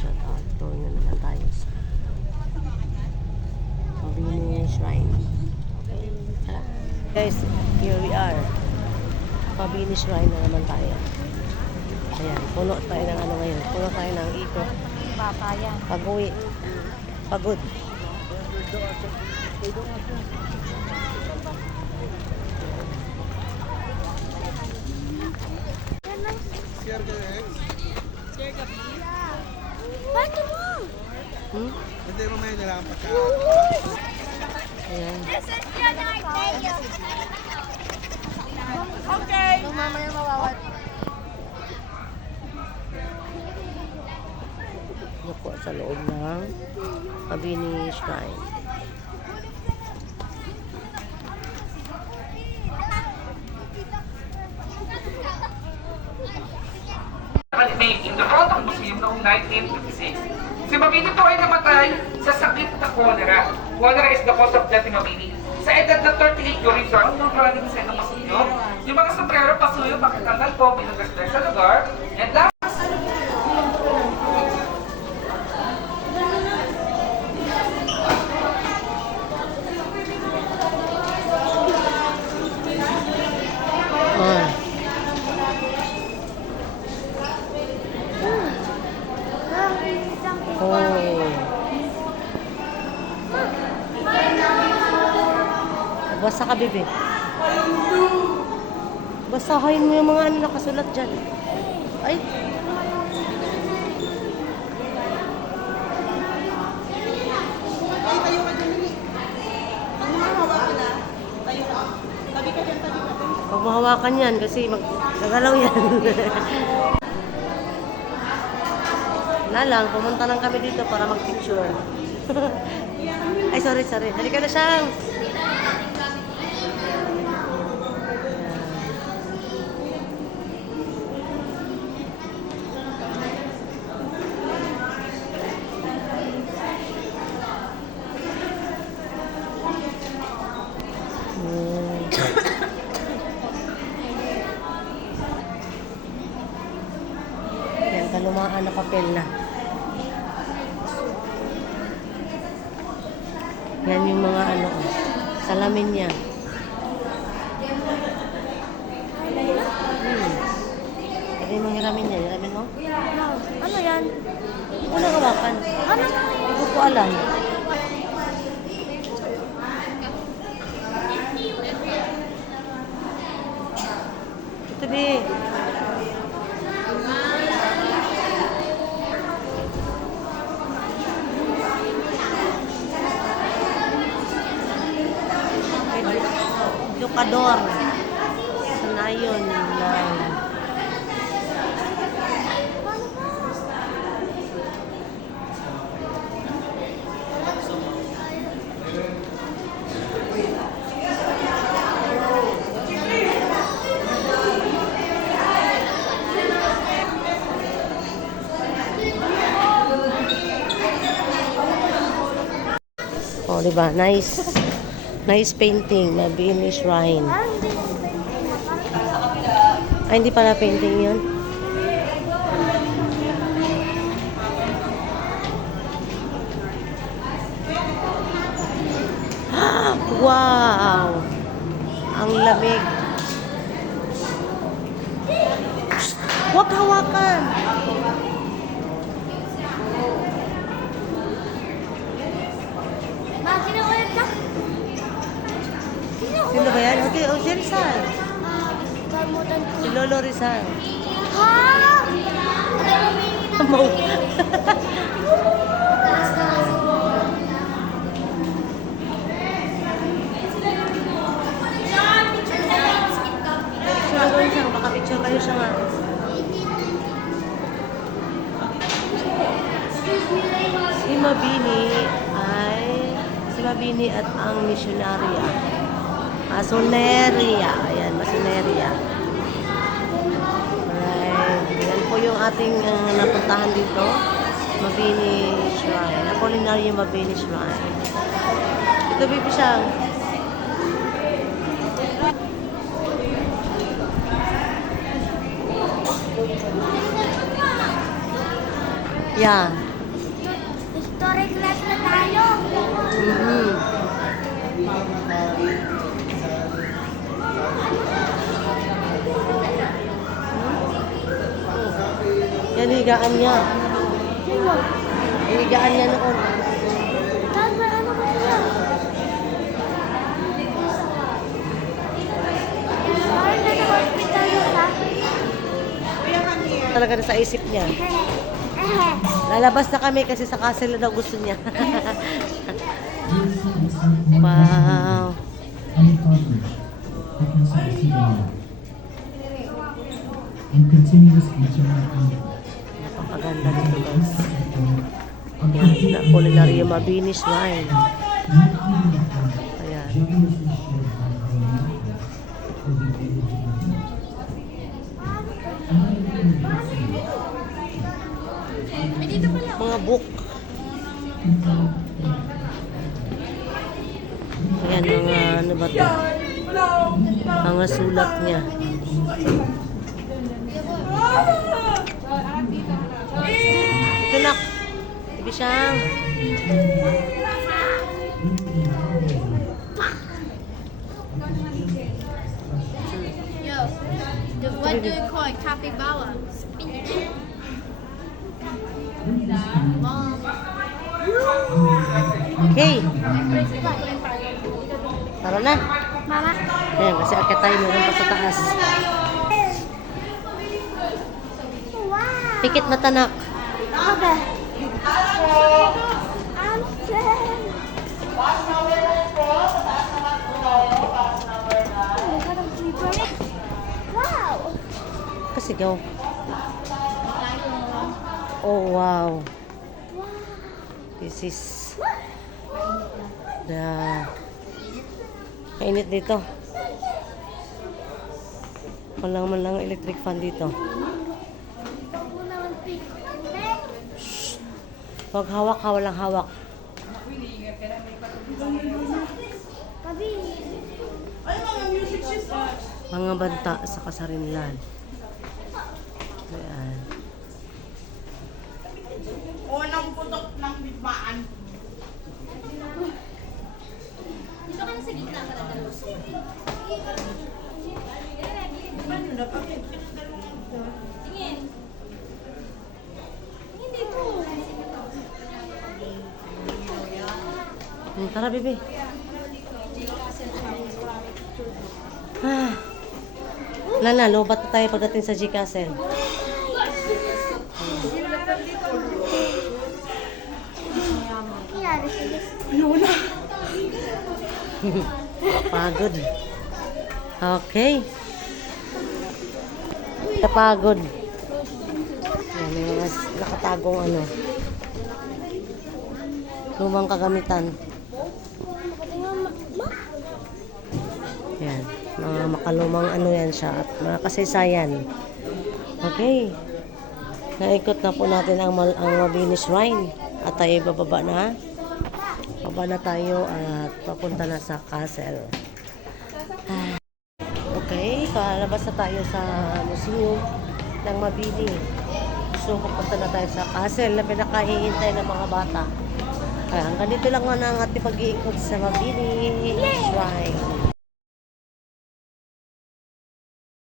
shout out. Doon na naman tayo sa Mabini Shrine. Okay. Tara. Guys, here we are. Mabini Shrine na naman tayo. Ayan, puno tayo ng ano ngayon. Puno tayo ng ikot. Papayan. Pag-uwi. Pagod. Bato mo! Hindi mo may nilang pagka. Ayan. Okay! Nung mamaya mawawat. Naku, sa loob ng Mabini Shrine. Made in the front of museum noong 1956. Si Mabini po ay namatay sa sakit na cholera. Cholera is the cause of death ni Mabini. Sa edad na 38 yung resort, ang maraming sa ng museum. Yung mga sombrero, pasuyo, pakitanggal po, binugasday sa lugar. And last, Ah. Oh. Basta ka, bebe. Basahin mo yung mga ano nakasulat dyan. Ay. Tayo ka dyan, Lili. Pag mahahawakan na, tayo ka. Tabi ka dyan, tabi ka. Huwag mahawakan yan kasi magagalaw yan. Wala lang, pumunta lang kami dito para mag-picture. Ay, sorry. Halika na siyang. Yan, kalumaan na papel na. Yan yung mga ano, salamin niya. Pwede mong hiramin yan. Hiramin mo? Ano yan? Hindi ko nakawakan. Ano? Hindi ko po alam. Ito, Bi. Lukador. Sanayon lang. Oh, diba? Nice. Nice painting. Mabini Shrine. Ay, hindi pala painting yun. Wow! Ang lamig. Huwag hawakan! Ma, kinukulit ka? Sino ba yan? Okay, oh, si Rizal. Kamutan ko. Si Lolo Rizal. Ha? Mo. Picture siya. Baka picture kayo siya nga. Si Mabini at ang misyonarya. Masoneria. Ayan, masoneria. Alright. Yan po yung ating napuntahan dito. Mabini Shrine. Apollinario Mabini Shrine. Ito, Bibi Siyang. Yeah. Yan higaan niya. Sino? Higaan niya noon. Dad, may ano ba siya? Parang nasa hospital yun, ha? Talaga na sa isip niya. Lalabas na kami kasi sa castle na daw gusto niya. Wow. And continuous interaction. Napakaganda dito guys. Yan, na Culinaria Mabini Shrine. Ayan. Mga book. Ayan, mga ano ba ito? Mga sulat niya. Ito na. Ibig siyang. Yo, what do you call it? Capybara. Spinach. Mom. Okay. Tara na. Mama. Ayan, kasi akit tayo meron pa sa taas. Wow. Pikit mata nak. Okay. I'm sad. Wow. Kasi go. Oh, wow. This is the mainit dito. Walang man lang electric fan dito. Huwag hawak ha, walang hawak. Mga banta sa kasarinlan. Ayan. Unang putok ng bigmaan. Dito ka na sa gitna para dalawa. Tingin. Tingin dito. Tara, bebe. Ah. Lala, lobat na tayo pagdating sa G-Castle. Nangyari sa gusto. Pagod. Okay. Napagod. Yan, may mga nakatagong ano. Lumang kagamitan. Yan. Mga makalumang ano yan siya. At mga kasaysayan. Okay. Naikot na po natin ang Mabini Shrine. At tayo bababa na. Baba na tayo at papunta na sa castle. Okay, kalabas na tayo sa museum ng Mabini. So, papunta na tayo sa castle na pinakahihintay ng mga bata. Kaya hanggang dito lang muna ang ating pag-iikot sa Mabini Shrine.